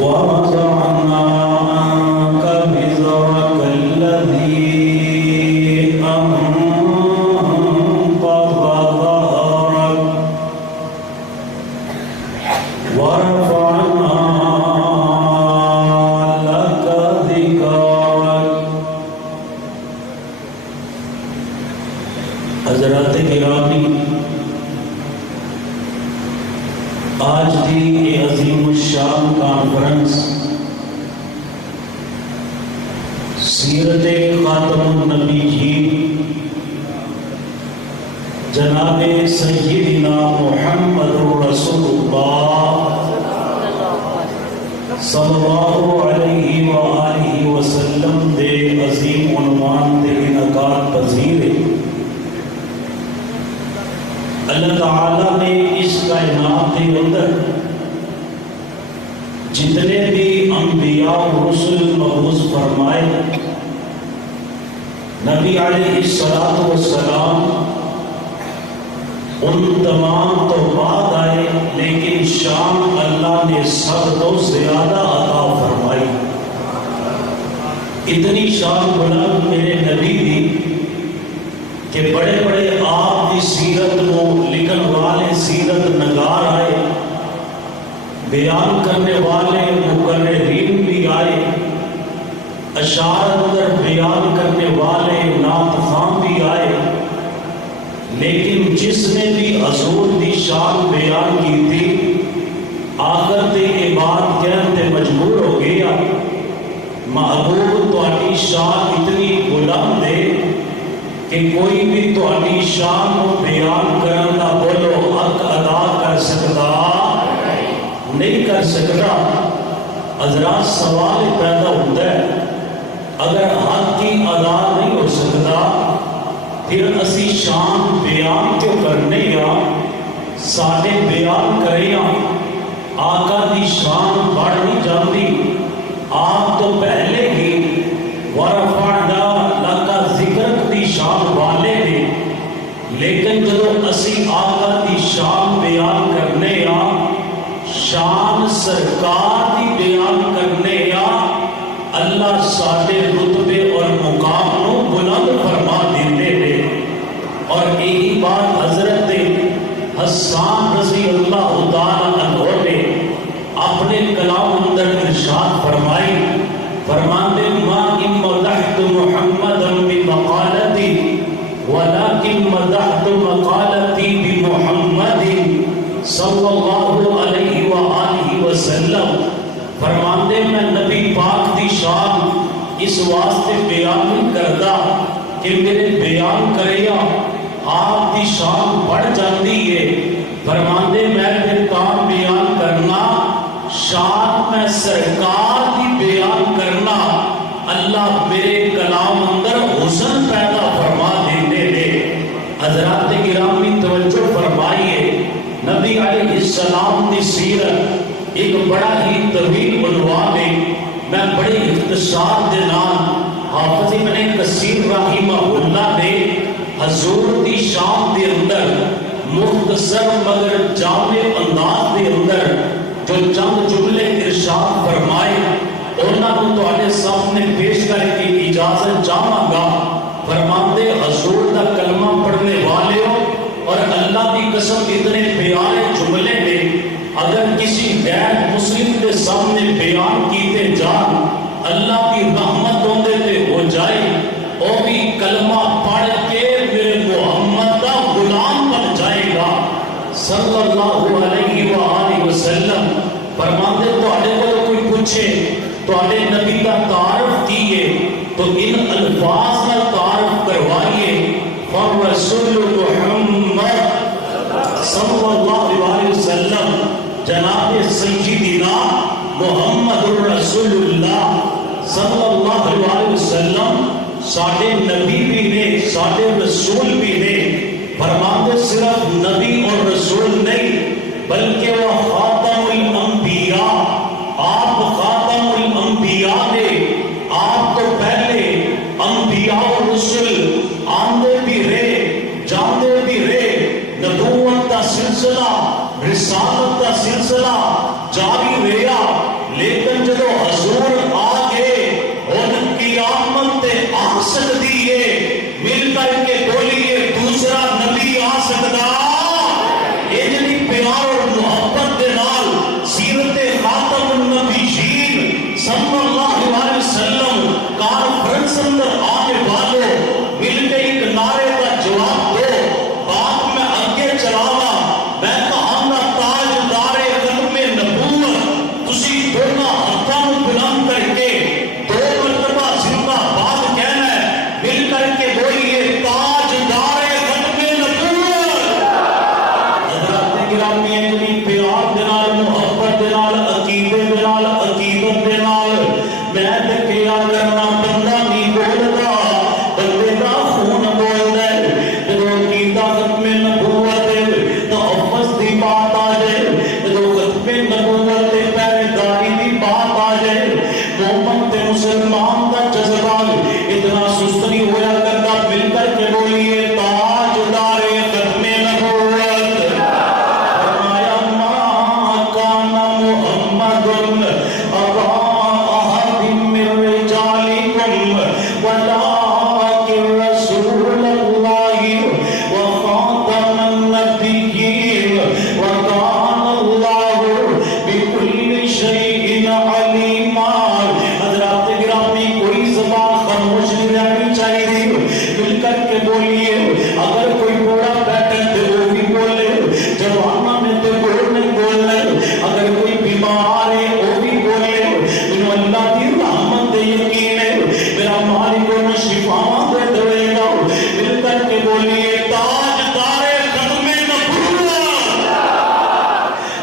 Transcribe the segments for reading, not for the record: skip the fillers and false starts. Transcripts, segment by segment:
وَوَضَعْنَا عَنْكَ وِزْرَكَ الَّذِي أَنقَضَ ظَهْرَكَ وَرَفَعْنَا لَكَ ذِكْرَكَ۔ حضرات گرامی، آج کی یہ عظیم الشان کانفرنس سیرت خاتم النبیین جناب سیدنا محمد رسول اللہ صلی اللہ علیہ وآلہ وسلم دے عظیم عنوان دے انعقاد پذیر ہے۔ اللہ تعالیٰ نے اس کائنات کے اندر جتنے بھی انبیاء و رسل مبعوث فرمائے، نبی علیہ السلام ان تمام تو بعد آئے، لیکن شان اللہ نے سب تو زیادہ عطا فرمائی۔ اتنی شان بلند میرے نبی دی کہ بڑے بڑے آپ کی سیرت کو لکھن والے سیرت نگار آئے، بیان کرنے والے مقررین بھی آئے، اشعار اندر بیان کرنے والے نعت خواں بھی آئے، لیکن جس نے بھی حضور دی شان بیان کی تھی آخر تے یہ بات کہتے مجبور ہو گیا، محبوب تہاڈی شان اتنی بلند ہے کہ کوئی بھی تہاڈی شان کو بیان کرن دا بولو حق ادا کر سکتا نہیں کر سکتا۔ حضرات سوال پیدا ہوتا ہے، اگر حق کی ادا نہیں ہو سکتا پھر اسی شان بیان کیوں کرنے یا سارے بیان کریں آقا دی شان بڑھ نہیں جاتی۔ آپ تو پہلے ہی ورفعنا لک ذکرک دی شان والے نے، لیکن جدو اسی آقا دی شان بیان کرنے یا شان سرکار دی بیان کرنے یا اللہ سارے رتبے اور مقام نو بلند فرما دیتے ہیں۔ اور یہی بات حضرت حسان رضی اللہ تعالیٰ عنہ نے اپنے کلام اندر ارشاد فرمائی، فرماتے ما ان مدحت محمدا بمقالتی ولكن مدحت مقالتی بمحمد صلی اللہ علیہ وآلہ وسلم۔ فرماتے میں نبی پاک دی شان اس واسطے بیان نہیں کرتا کہ میرے بیان کریا آپ دی شان بڑھ جاتی ہے، فرماتے میں پھر کام بیان کرنا شان میں سرکار دی بیان کرنا اللہ میرے کلام اندر حسن پیدا فرما دیتے ہیں۔ حضرات گرامی توجہ فرمائیے، نبی علیہ السلام دی سیرت ایک بڑا ہی طویل عنوان ہے، میں بڑی اختصار دے نام حافظ ابن کثیر رحمہ اللہ نے حضور دی شان دے اندر مختصر مگر جامع انداز دے اندر جو چند جملے ارشاد فرمائے انہاں کو تواڈے سامنے پیش کر کے اجازت چاہاں گا۔ فرماتے حضور دا کلمہ پڑھنے والے اور اللہ کی قسم اتنے پیارے جملے میں اگر کسی غیر مسلم کے سامنے بیان کیتے جان اللہ کی رحمت ہوندے تے ہو جائے، وہ بھی کلمہ پڑھ کے میرے محمد کا غلام بن جائے گا صلی اللہ علیہ وآلہ وسلم۔ فرماتے تو آنے کو کوئی پوچھے تو آنے نبی کا تعارف کیے تو ان الفاظ کا تعارف کروائیے، فَالرَّسُولُ مُحَمَّدٌ صلی اللہ علیہ وسلم جناب سیدنا محمد رسول اللہ صلی اللہ علیہ وسلم ساڑھے نبی بھی نے ساڑھے رسول بھی نے۔ فرماتے صرف نبی اور رسول نہیں بلکہ وہ خاتم الانبیاء، آپ خاتم الانبیاء نے، آپ تو پہلے انبیاء و رسول آندے بھی رہے جاندے بھی رہے، نبوت کا سلسلہ رسالت کا سلسلہ جاری رہا، لیکن جب حضور آگے ان قیامت آ سکتی ہے مل کر کے بولیے دوسرا نبی آ سکتا یہ جنی پیار اور محبت دے نال سیرت خاتم النبیین صلی اللہ علیہ وسلم کانفرنس اندر آنے والوں مل کے ایک نعرے کا جواب دو بات میں آگے چلاوا میں کہاں گا تاجدار ختم نبوت تسی دونوں ہاتھوں بلند کر کے دو مرتبہ زندہ باد کہنا ہے مل کر کے بولیے تاجدار ختم نبوت حضرات گرامی اجلی پیار دے نال محبت دے نال عقیدے دے نال عقیدت دے نال میں تے کیا کرنا بندہ نہیں بولدا بندے دا خون بولدا ہے جدوں عقیدہ ختم نبوت تو افس دی بات آ جائے جدوں ختم نبوت تے پہرےداری دی بات آ جائے مومن تے مسلمان دا جذبہ اتنا سست نہیں ہویا کرتا مل کر کے بولیے تاجدار ختم نبوت فرمایا ما کان محمد ابا احد من رجالکم ولکن رسول اللہ وخاتم النبیین وکان اللہ بکل شیء علیما حضرات گرامی کوئی زبان خاموش نہیں رہنی چاہیے مل کر کے بولیے اگر کوئی بوڑھا بیٹھے تو وہ بھی بولے جوانوں نے تو بولنے بولنے اگر کوئی بیمار ہے وہ بھی بولے انہوں اللہ کی رحمت دے یقین ہے میرا مالک انہیں شفاء دے دے گا مل کر کے بولیے تاجدار ختم نبوت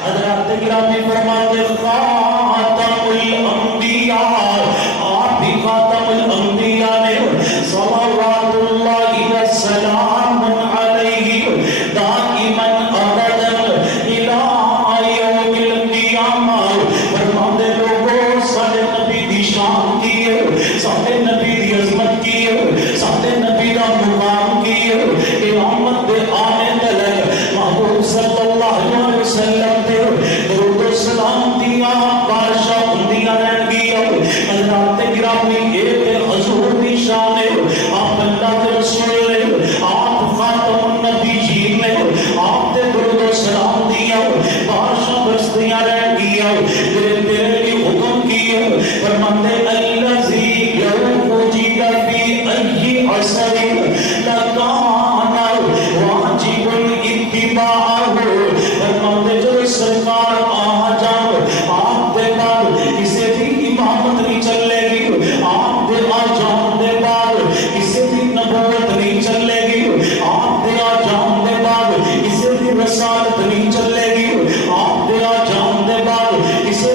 حضرات گرامی فرماتے خاتم الانبیاء آپ بھی خاتم الانبیاء نے صلوات اللہ وسلام علیہ دائما ابدا الى یوم القیامہ فرماتے لوگوں سارے نبی دی شان کی ہے سارے نبی دی عظمت کی ہے سارے نبی دا مقام کی ہے قیامت دے آنے تلک محبوب صلی اللہ علیہ وسلم تے درود و سلام دیا بارشاہ ہندیاں رہن گیا حضرات گرامی ایک حضور دی شان ہے آپ اللہ کے رسول ہے آپ خاتم النبیین ہے آپ تے درود و سلام دیا بارشاہ برسدیاں رہن گیا تیرے لیے حکم کیا فرماتے الذی یوجد فی ای عصر لکان واجب اتباعہ فرماتے جو سرکار آ جاؤ آپ دے بعد کسی بھی امامت نہیں چلے گی آپ دے آ جاؤ دے بعد کسی بھی نبوت نہیں چلے گی آپ دے آ جاؤ دے بعد کسی بھی رسالت نہیں چلے گی آپ دے آ جاؤ دے بعد کسی